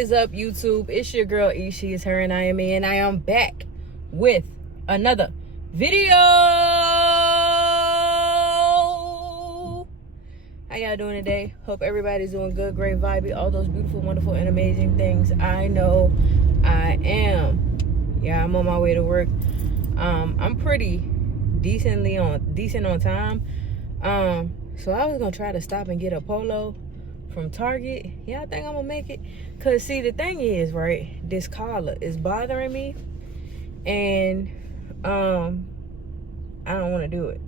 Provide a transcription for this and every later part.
is up, YouTube? It's your girl E. She is her and I am me, and I am back with another video. How y'all doing today? Hope everybody's doing good, great, vibey, all those beautiful, wonderful, and amazing things. I know I am. Yeah, I'm on my way to work. I'm pretty decent on time. So I was gonna try to stop and get a polo from Target. Yeah, I think I'm gonna make it. Cause see, the thing is, right, this collar is bothering me, and I don't want to do it.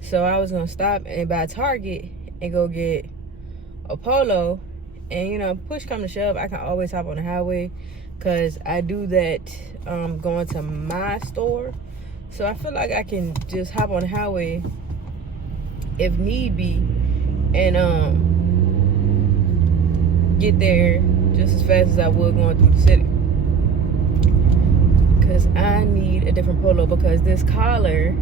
So I was gonna stop and buy Target and go get a polo, and you know, push come to shove, I can always hop on the highway, cause I do that going to my store. So I feel like I can just hop on the highway if need be, and get there just as fast as I would going through the city. Cause I need a different polo, because this collar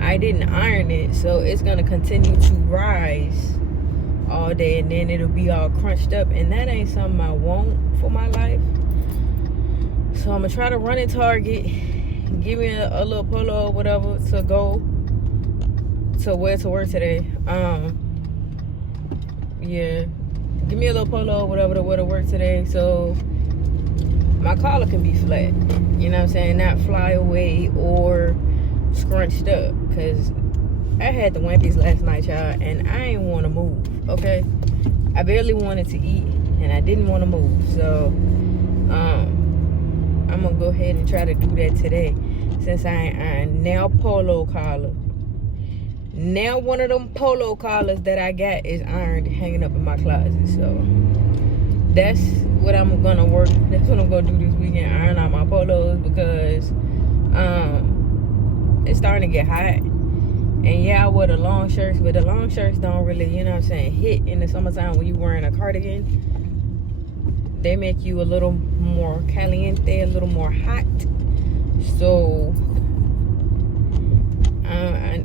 I didn't iron it, so it's gonna continue to rise all day, and then it'll be all crunched up, and that ain't something I want for my life. So I'm gonna try to run in Target, give me a little polo or whatever to go to wear to work today. Yeah, give me a little polo or whatever to wear to work today, so my collar can be flat, you know what I'm saying, not fly away or scrunched up. Cause I had the wimpies last night, y'all, and I ain't want to move. Okay, I barely wanted to eat, and I didn't want to move. So I'm gonna go ahead and try to do that today, since I ain't ironed. Now polo collar. Now one of them polo collars that I got is ironed, hanging up in my closet. So that's what I'm gonna work. That's what I'm gonna do this weekend. Iron out my polos, because it's starting to get hot. And yeah, I wear the long shirts, but the long shirts don't really, you know what I'm saying, hit in the summertime when you wearing a cardigan. They make you a little more caliente, a little more hot. So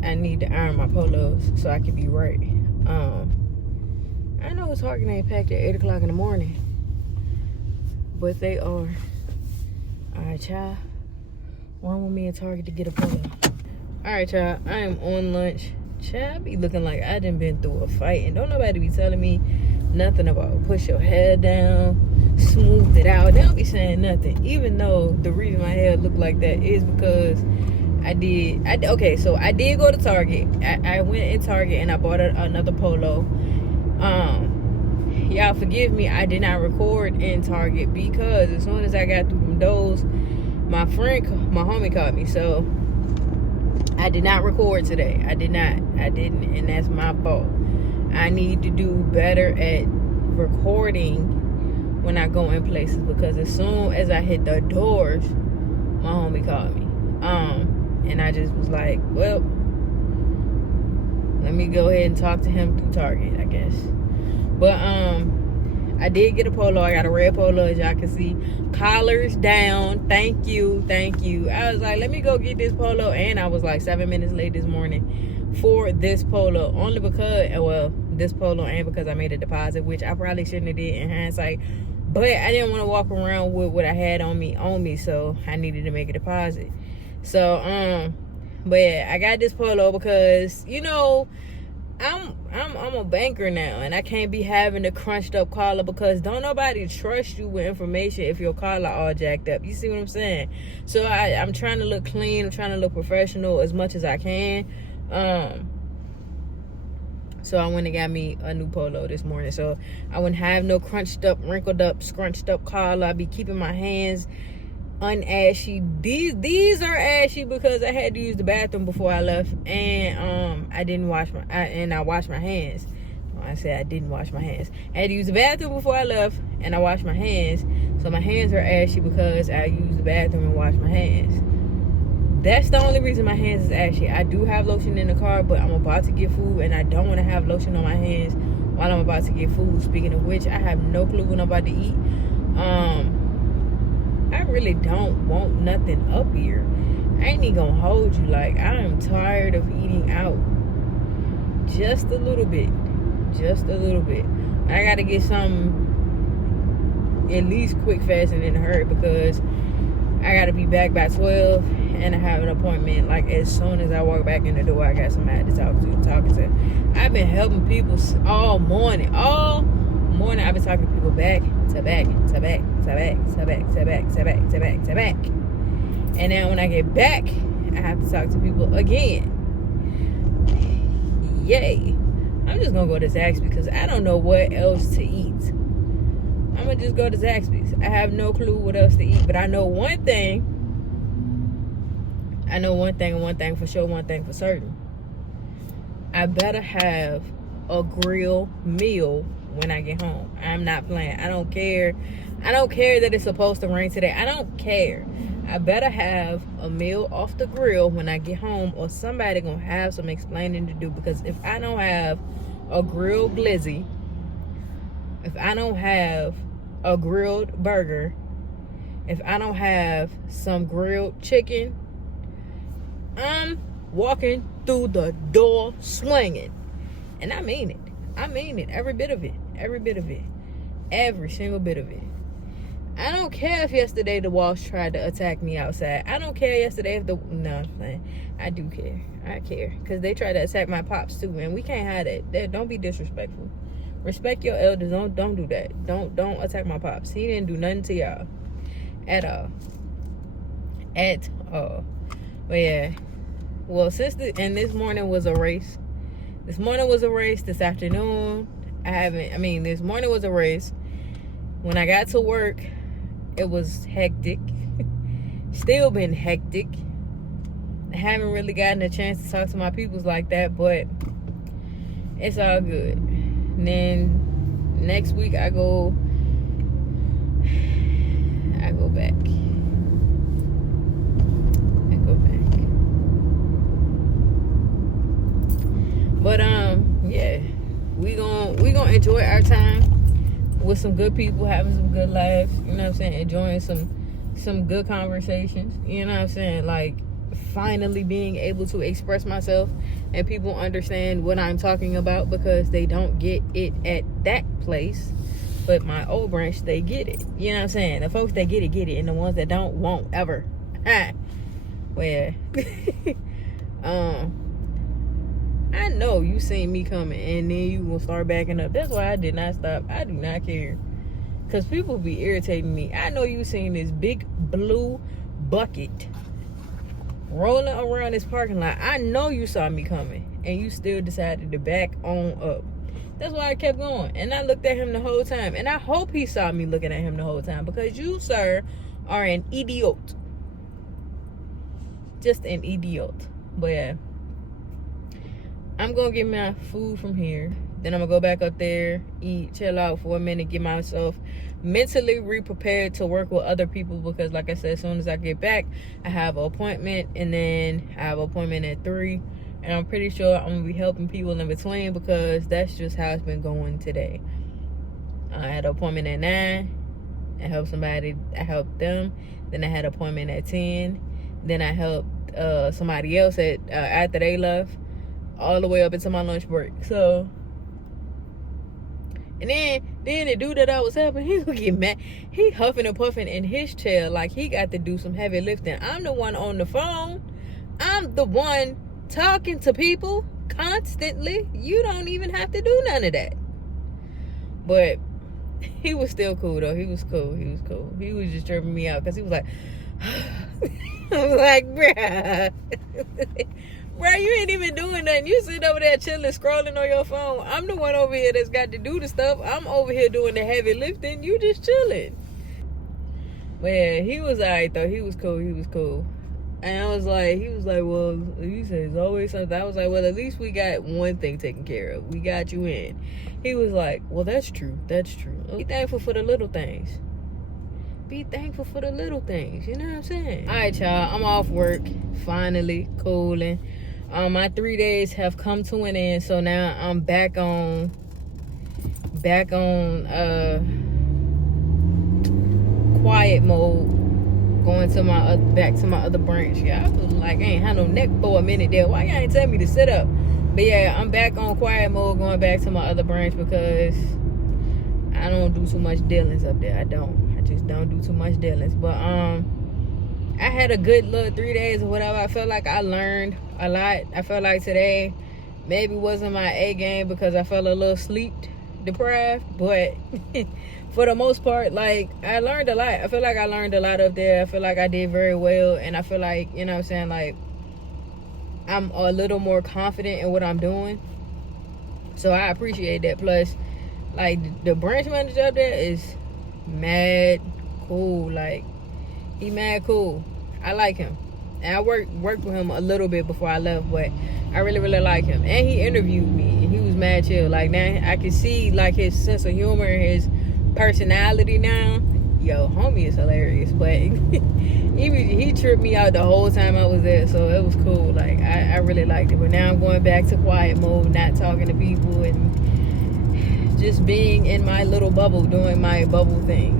I need to iron my polos so I can be right. I know Target ain't packed at 8 o'clock in the morning, but they are. All right, y'all. Run with me in Target to get a polo. All right, y'all. I am on lunch. Child, I be looking like I done been through a fight, and don't nobody be telling me nothing about push your hair down, smooth it out. They don't be saying nothing, even though the reason my hair look like that is because okay, so I did go to Target. I went in Target and I bought another polo. Y'all forgive me, I did not record in Target, because as soon as I got through them doors, my homie called me. So I did not record today. I didn't, and that's my fault. I need to do better at recording when I go in places, because as soon as I hit the doors, my homie called me. And I just was like, well, let me go ahead and talk to him through Target, I guess. But I did get a polo. I got a red polo, as y'all can see. Collars down. Thank you. I was like, let me go get this polo, and I was like 7 minutes late this morning for this polo, only because, well, this polo, and because I made a deposit, which I probably shouldn't have did in hindsight. But I didn't want to walk around with what I had on me, so I needed to make a deposit. So but yeah, I got this polo because, you know, I'm a banker now, and I can't be having a crunched up collar, because don't nobody trust you with information if your collar all jacked up. You see what I'm saying? So I'm trying to look clean. I'm trying to look professional as much as I can. So I went and got me a new polo this morning, so I wouldn't have no crunched up, wrinkled up, scrunched up collar. I'd be keeping my hands unashy. These are ashy because I had to use the bathroom before I left, and I didn't wash I washed my hands. I said I didn't wash my hands. I had to use the bathroom before I left, and I washed my hands. So my hands are ashy because I used the bathroom and washed my hands. That's the only reason my hands is ashy. I do have lotion in the car, but I'm about to get food, and I don't want to have lotion on my hands while I'm about to get food. Speaking of which, I have no clue when I'm about to eat. I really don't want nothing up here. I ain't even gonna hold you. Like, I am tired of eating out. Just a little bit. I gotta get something at least quick, fast, and in a hurry, because I gotta be back by 12, and I have an appointment like as soon as I walk back in the door. I got somebody to talking to. I've been helping people all morning. I've been talking to people back to back to back to back to back to back to back to back to back. And then when I get back, I have to talk to people again. Yay. I'm just gonna go to Zaxby's because I don't know what else to eat. I'm gonna just go to Zaxby's. I have no clue what else to eat, but I know one thing. I know one thing for sure, one thing for certain. I better have a grill meal when I get home. I'm not playing. I don't care that it's supposed to rain today. I don't care. I better have a meal off the grill when I get home, or somebody gonna have some explaining to do, because if I don't have a grilled glizzy, if I don't have a grilled burger, if I don't have some grilled chicken, I'm walking through the door swinging. And I mean it. I mean it. Every bit of it. Every bit of it. Every single bit of it. I don't care if yesterday the Walsh tried to attack me outside. I don't care yesterday if no, I do care. I care. Because they tried to attack my pops too. And we can't have that. Don't be disrespectful. Respect your elders. Don't do that. Don't attack my pops. He didn't do nothing to y'all. At all. At all. But yeah. Well, this morning was a race. This morning was a race. This afternoon, this morning was a race. When I got to work, it was hectic. Still been hectic. I haven't really gotten a chance to talk to my peoples like that, but it's all good. And then next week I go back. But yeah, we gonna enjoy our time with some good people, having some good laughs, you know what I'm saying, enjoying some good conversations, you know what I'm saying, like finally being able to express myself and people understand what I'm talking about, because they don't get it at that place, but my old branch, they get it, you know what I'm saying. The folks that get it, and the ones that don't won't ever. Well, I know you seen me coming, and then you gonna start backing up. That's why I did not stop. I do not care, because people be irritating me. I know you seen this big blue bucket rolling around this parking lot. I know you saw me coming, and you still decided to back on up. That's why I kept going, and I looked at him the whole time, and I hope he saw me looking at him the whole time, because you, sir, are an idiot. Just an idiot. But yeah, I'm gonna get my food from here. Then I'm gonna go back up there, eat, chill out for a minute, get myself mentally re-prepared to work with other people, because like I said, as soon as I get back, I have an appointment, and then I have an appointment at 3, and I'm pretty sure I'm gonna be helping people in between, because that's just how it's been going today. I had an appointment at 9. I helped them. Then I had an appointment at 10. Then I helped somebody else at after they left, all the way up into my lunch break. So, and then the dude that I was helping, he would get mad. He huffing and puffing in his chair like he got to do some heavy lifting. I'm the one on the phone. I'm the one talking to people constantly. You don't even have to do none of that. But he was still cool though. He was cool. He was just tripping me out, because he was like, I was like, bruh. Bruh, you ain't even doing nothing. You sitting over there chilling, scrolling on your phone. I'm the one over here that's got to do the stuff. I'm over here doing the heavy lifting. You just chilling. But yeah, he was alright though. He was cool. And he was like, well, you said it's always something. I was like, well, at least we got one thing taken care of. We got you in. He was like, well, that's true. Be thankful for the little things. You know what I'm saying? Alright, y'all, I'm off work. Finally, cooling. My 3 days have come to an end, so now I'm back on quiet mode. Going to back to my other branch. Yeah, I was like, I ain't had no neck for a minute there. Why y'all ain't tell me to sit up? But yeah, I'm back on quiet mode, going back to my other branch, because I I don't do too much dealings up there. I just don't do too much dealings. But I had a good little 3 days or whatever. I felt like I learned a lot. I felt like today maybe wasn't my A game because I felt a little sleep deprived, but for the most part, like, I learned a lot. I feel like I learned a lot up there. I feel like I did very well, and I feel like, you know what I'm saying, like, I'm a little more confident in what I'm doing, so I appreciate that. Plus, like, the branch manager up there is mad cool. Like, he mad cool. I like him, and I worked with him a little bit before I left, but I really like him. And he interviewed me, and he was mad chill. Like, now I can see, like, his sense of humor and his personality now. Yo, homie is hilarious, but he tripped me out the whole time I was there, so it was cool. Like, I really liked it. But now I'm going back to quiet mode, not talking to people, and just being in my little bubble, doing my bubble thing.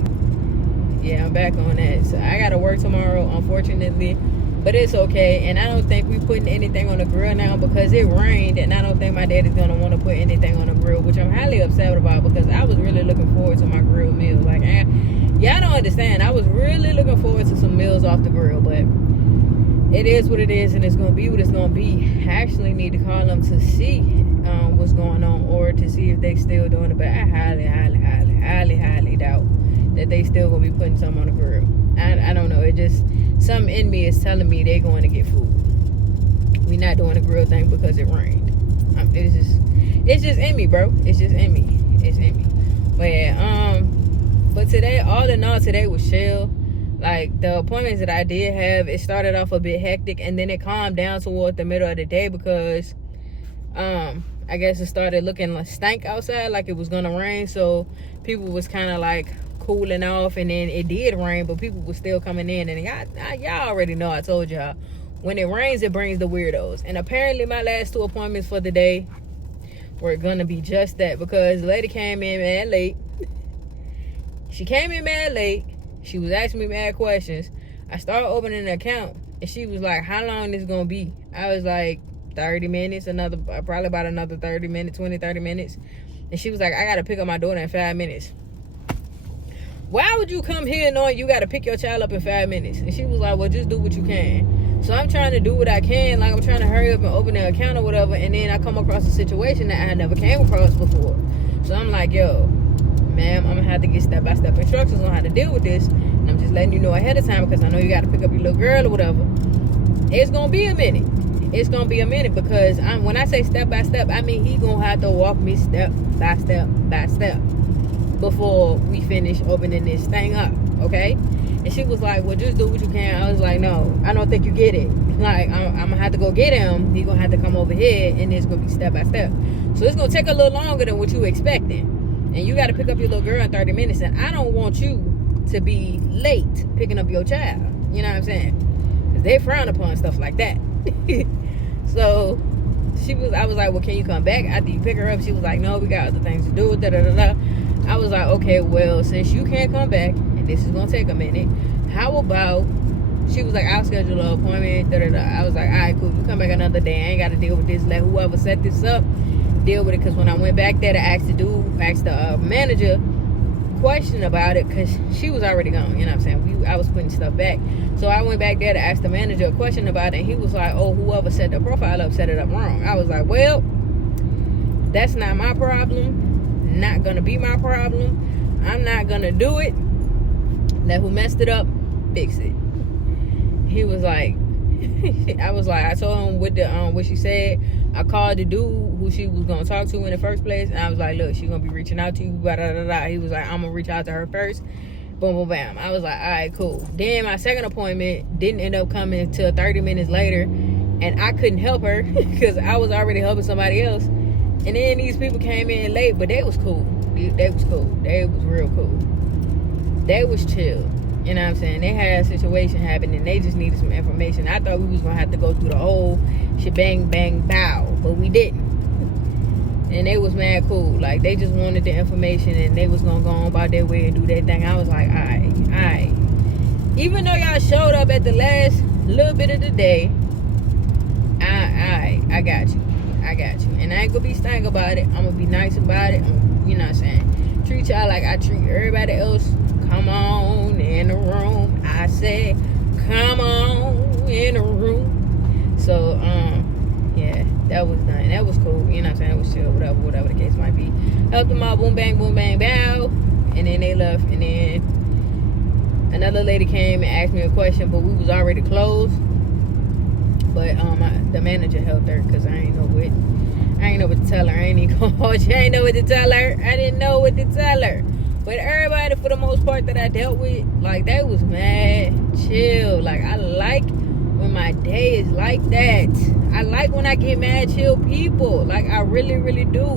Yeah, I'm back on that. So I gotta work tomorrow, unfortunately, but it's okay. And I don't think we putting anything on the grill now because it rained, and I don't think my daddy's gonna want to put anything on the grill, which I'm highly upset about because I was really looking forward to my grill meal. Like, y'all don't understand. I was really looking forward to some meals off the grill, but it is what it is, and it's gonna be what it's gonna be. I actually need to call them to see what's going on, or to see if they still doing it. But I highly doubt that they still gonna be putting something on the grill. I don't know. It just, something in me is telling me they're going to get food. We not doing the grill thing because it rained. It's just in me, bro. It's just in me. It's in me. But yeah, but today, all in all, today was chill. Like, the appointments that I did have, it started off a bit hectic, and then it calmed down toward the middle of the day because I guess it started looking like stank outside, like it was gonna rain. So people was kind of like cooling off, and then it did rain, but people were still coming in. And y'all already know, I told y'all, when it rains, it brings the weirdos. And apparently my last 2 appointments for the day were gonna be just that, because the lady came in mad late. She came in mad late. She was asking me mad questions. I started opening an account, and she was like, how long this gonna be? I was like, 30 minutes, probably about another 30 minutes, 20-30 minutes. And she was like, I gotta pick up my daughter in 5 minutes. Why would you come here knowing you gotta pick your child up in 5 minutes? And she was like, well, just do what you can. So I'm trying to do what I can. Like, I'm trying to hurry up and open the account or whatever, and then I come across a situation that I had never came across before. So I'm like, yo, ma'am, I'm gonna have to get step-by-step instructions on how to deal with this. And I'm just letting you know ahead of time, because I know you gotta pick up your little girl or whatever. It's gonna be a minute. It's gonna be a minute, because when I say step-by-step, I mean he gonna have to walk me step-by-step before we finish opening this thing up, okay? And she was like, well, just do what you can. I was like, no, I don't think you get it. Like, I'm gonna have to go get him. He gonna have to come over here, and it's gonna be step-by-step. So it's gonna take a little longer than what you expecting. And you gotta pick up your little girl in 30 minutes, and I don't want you to be late picking up your child. You know what I'm saying? Because they frown upon stuff like that. So I was like, well, can you come back after you pick her up? She was like, no, we got other things to do. I was like, okay, well, since you can't come back and this is gonna take a minute, how about, she was like, I'll schedule an appointment. I was like, all right, cool, you come back another day. I ain't gotta deal with this. Let whoever set this up deal with it. Because when I went back there to ask the manager question about it, because she was already gone, you know what I'm saying? I was putting stuff back. So I went back there to ask the manager a question about it, and he was like, oh, whoever set the profile up set it up wrong. I was like, well, that's not my problem. Not gonna be my problem. I'm not gonna do it. Let who messed it up fix it. He was like, I was like, I told him what she said. I called the dude who she was gonna talk to in the first place, and I was like, look, she's gonna be reaching out to you, blah, blah, blah, blah. He was like, I'm gonna reach out to her first. Boom, boom, bam. I was like, all right, cool. Then my second appointment didn't end up coming until 30 minutes later, and I couldn't help her because I was already helping somebody else. And then these people came in late, but they was cool. They was cool. They was real cool. They was chill. You know what I'm saying? They had a situation happen, and they just needed some information. I thought we was gonna have to go through the whole shebang, bang, bow, but we didn't. And they was mad cool. Like, they just wanted the information, and they was gonna go on about their way and do their thing. I was like, all right. Even though y'all showed up at the last little bit of the day, I got you. And I ain't gonna be stank about it. I'm gonna be nice about it. You know what I'm saying? treat y'all like I treat everybody else. Come on in the room. I said, come on in the room. So, yeah, that was done. That was cool. You know what I'm saying? It was chill, whatever the case might be. Helped them all, boom, bang, bow. And then they left. And then another lady came and asked me a question, but we was already closed. But the manager helped her because I ain't know what to tell her. I ain't even gonna hold you. I ain't know what to tell her. I didn't know what to tell her. But everybody, for the most part, that I dealt with, like, they was mad chill. Like, I like when my day is like that. I like when I get mad chill people. Like, I really, really do.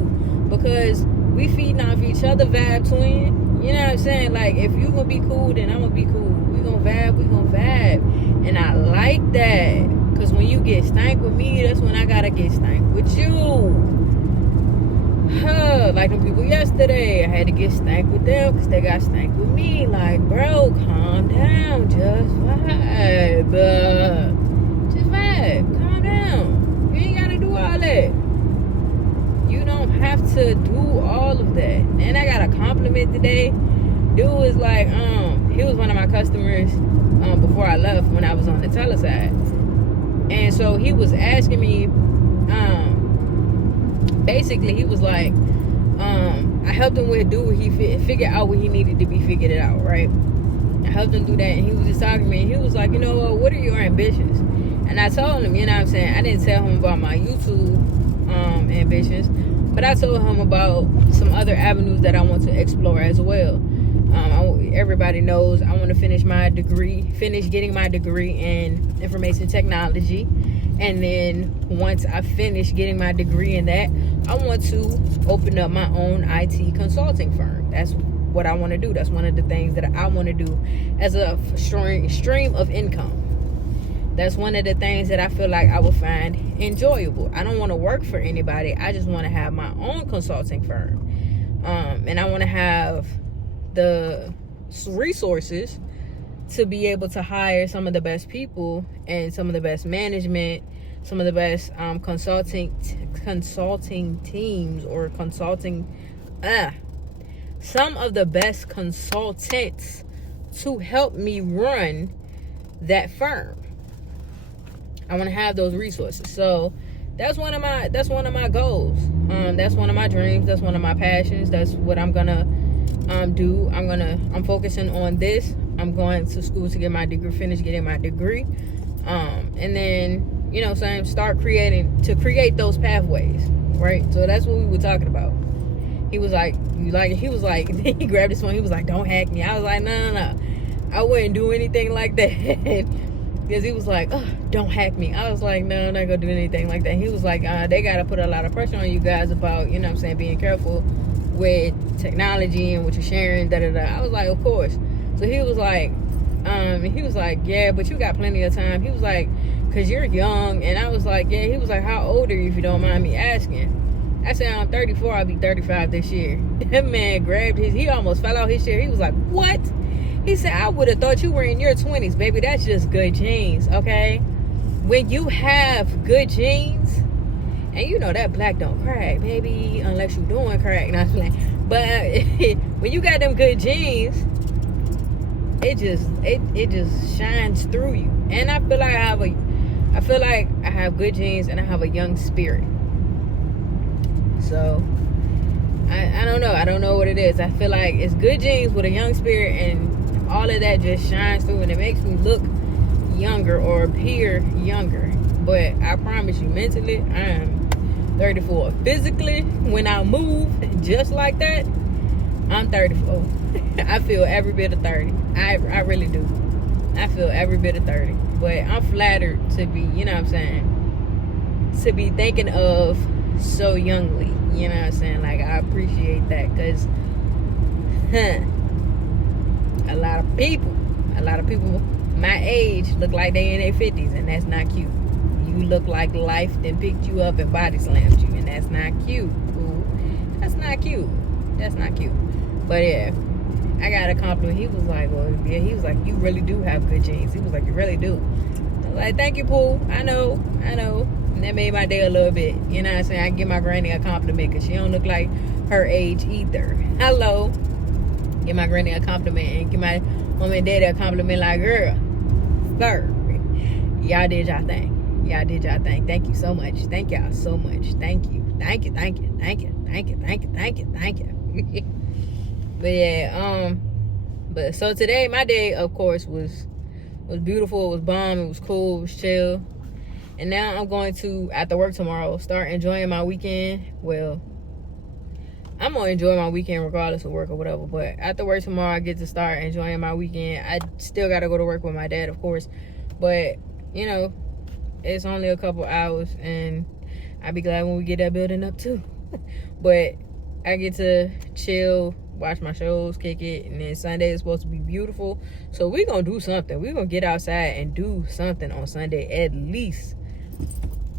Because we feeding off each other vibe, twin. You know what I'm saying? Like, if you gonna be cool, then I'm gonna be cool. We gonna vibe. And I like that. Because when you get stank with me, that's when I gotta get stank with you. Like them people yesterday, I had to get stank with them because they got stank with me. Like, bro, calm down. Just vibe. Calm down. You ain't gotta do all that. You don't have to do all of that. And I got a compliment today. Dude was like, he was one of my customers before I left when I was on the teller side. And so he was asking me, basically he was like, I helped him with he figured out what he needed to be figured it out, right? I helped him do that, and he was just talking to me, and he was like, you know what are your ambitions? And I told him, you know what I'm saying, I didn't tell him about my YouTube ambitions, but I told him about some other avenues that I want to explore as well. Everybody knows I want to finish getting my degree in information technology. And then once I finish getting my degree in that, I want to open up my own IT consulting firm. That's what I want to do. That's one of the things that I want to do as a stream of income. That's one of the things that I feel like I would find enjoyable. I don't want to work for anybody. I just want to have my own consulting firm. And I want to have the resources to be able to hire some of the best people and some of the best management, some of the best consulting teams or some of the best consultants to help me run that firm. I want to have those resources. So that's one of my goals. That's one of my dreams. That's one of my passions. That's what I'm gonna do. I'm focusing on this. I'm going to school to get my degree, finish getting my degree, and then, you know what I'm saying, start create those pathways, right? So that's what we were talking about. He was like, he grabbed his phone. He was like, don't hack me. I was like, no. I wouldn't do anything like that. Because he was like, oh, don't hack me. I was like, no, I'm not going to do anything like that. He was like, they got to put a lot of pressure on you guys about, you know what I'm saying, being careful with technology and what you're sharing, da-da-da. I was like, of course. So he was like, yeah, but you got plenty of time. He was like, because you're young. And I was like, yeah. He was like, how old are you, if you don't mind me asking? I said, I'm 34. I'll be 35 this year. That man grabbed he almost fell out his chair. He was like, what? He said, I would have thought you were in your 20s, baby. That's just good genes, okay? When you have good genes, and you know that black don't crack, baby, unless you doing crack. Not like, but when you got them good genes, it just shines through you. And I feel like I have good genes and I have a young spirit. So I don't know. I don't know what it is. I feel like it's good genes with a young spirit, and all of that just shines through, and it makes me look younger or appear younger. But I promise you, mentally, I am 34. Physically, when I move just like that, I'm 34. I feel every bit of 30. I really do. I feel every bit of 30. But I'm flattered to be, you know what I'm saying, to be thinking of so youngly. You know what I'm saying? Like, I appreciate that, because a lot of people my age look like they in their 50s, and that's not cute. You look like life then picked you up and body slammed you, and that's not cute. Ooh, that's not cute. But yeah, I got a compliment. He was like, well, yeah, he was like, you really do have good genes. He was like, you really do. I was like, thank you, Pooh. I know. And that made my day a little bit. You know what I'm saying? I give my granny a compliment because she don't look like her age either. Hello. Give my granny a compliment and give my mom and daddy a compliment like, girl, sir, y'all did y'all thing. Y'all did y'all thing. Thank you so much. Thank y'all so much. Thank you. Thank you. Thank you. Thank you. Thank you. Thank you. Thank you. Thank you. But yeah, but so today my day of course was beautiful, it was bomb, it was cool, it was chill. And now I'm going to, after work tomorrow, start enjoying my weekend. Well, I'm gonna enjoy my weekend regardless of work or whatever, but after work tomorrow I get to start enjoying my weekend. I still gotta go to work with my dad, of course, but you know, it's only a couple hours and I'll be glad when we get that building up too. But I get to chill, watch my shows, kick it, and then Sunday is supposed to be beautiful, so we're gonna do something. We're gonna get outside and do something on Sunday. At least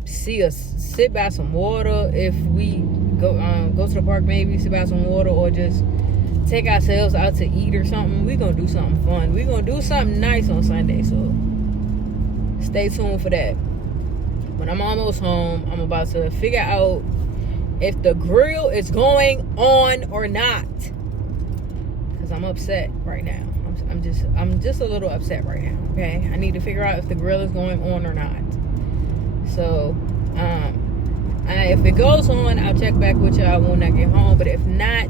see us sit by some water. If we go to the park, maybe sit by some water, or just take ourselves out to eat or something. We're gonna do something fun. We're gonna do something nice on Sunday, so stay tuned for that. When I'm almost home, I'm about to figure out if the grill is going on or not, because I'm upset right now. I'm just a little upset right now. Okay, I need to figure out if the grill is going on or not. So if it goes on, I'll check back with y'all when I get home. But if not,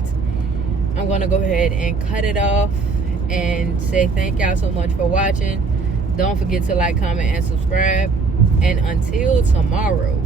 I'm gonna go ahead and cut it off and say thank y'all so much for watching. Don't forget to like, comment, and subscribe. And until tomorrow,